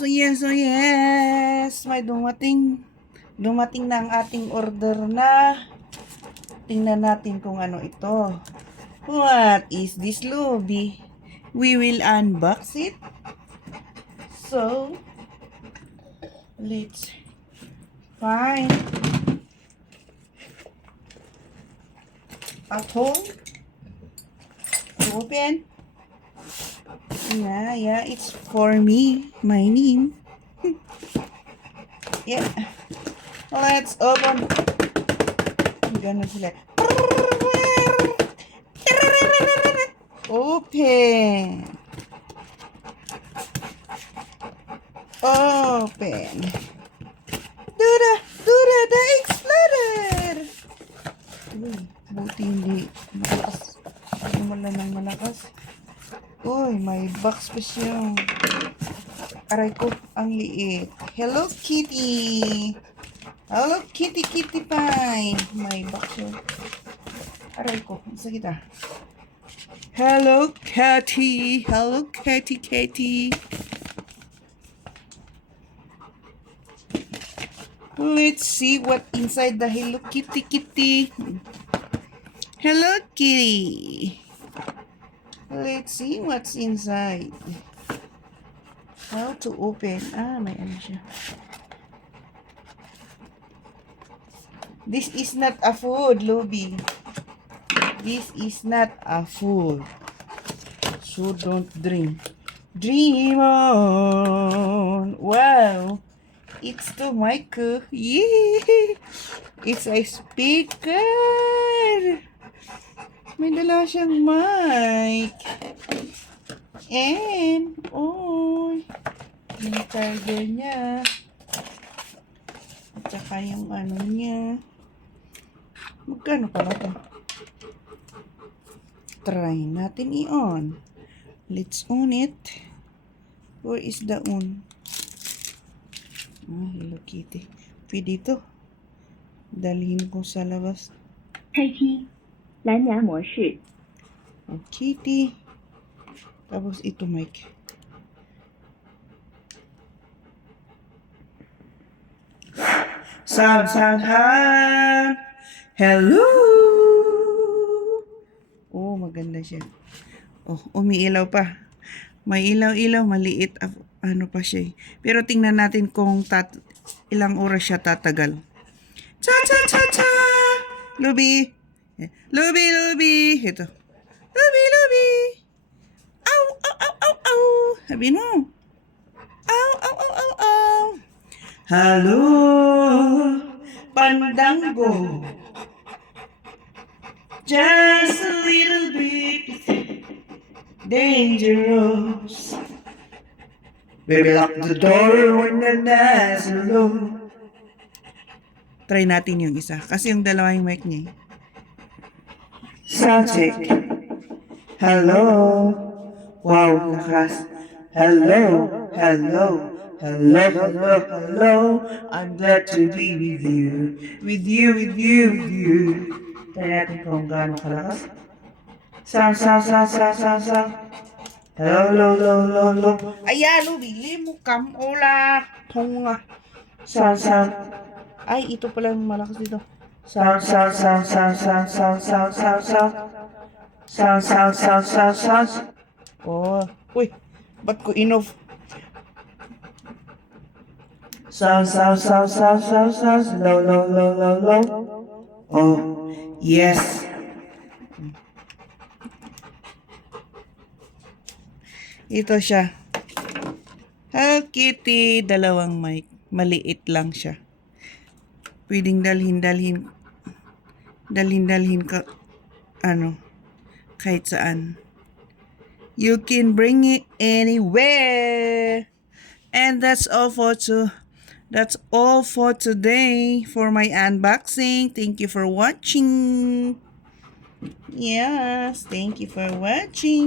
oh yes. May dumating. Dumating na ang ating order na. Tingnan natin kung ano ito. What is this, Luby? We will unbox it. So, let's find a hole to open. Yeah, it's for me. My name. Yeah. Let's open. Ganun sila. Open. Open. Duda, the exploder. Uy, buti hindi malakas. Hindi mo lang ng malakas. Uy, may box pa siya. Aray ko, ang liit. Hello Kitty. Hello Kitty Pie. May box siya. Aray ko, isa kita. Hello Kitty. Hello Kitty. Let's see what inside the Hello Kitty. Hello Kitty. Let's see what's inside. How to open? May ano siya. This is not a food, Luby. This is not a food. So don't drink. Dream on. Wow. It's the mic. Yeah. It's a speaker. May dala siyang mic. And, yung charger niya. At saka yung ano niya. Magkano pala ito? Try natin i-on. Let's on it. Where is the on? Hello Kitty. Pwede ito. Dalhin ko sa labas. 开机蓝牙模式。 Kitty. Tapos ito mic. Sound. Hello. Maganda siya. Umiilaw pa. May ilaw-ilaw, maliit. Ano pa siya. Pero tingnan natin kung ilang oras siya tatagal. Cha. Luby. Ito. Luby. Ow. Sabi mo. Ow. Hello, Pandango. Just a little bit dangerous. Baby, lock the door when the night's alone. Try natin yung isa. Kasi yung dalawa yung mic niya. Sound check. Hello. Wow, lakas. Hello. I'm glad to be with you. With you. Try natin kung gaano kalakas. Sound. Hello. Ayan, bili mo kam. Ola. Tunga. Sound. Ay, ito pala yung malakas dito. Sound. Uy. Ba't ko in-off? Sound. Low. Yes. Ito siya. Hello Kitty. Dalawang mic. Maliit lang siya. Pwedeng dalhin ka, kahit saan. You can bring it anywhere. And that's all for today for my unboxing. Thank you for watching. Yes, thank you for watching.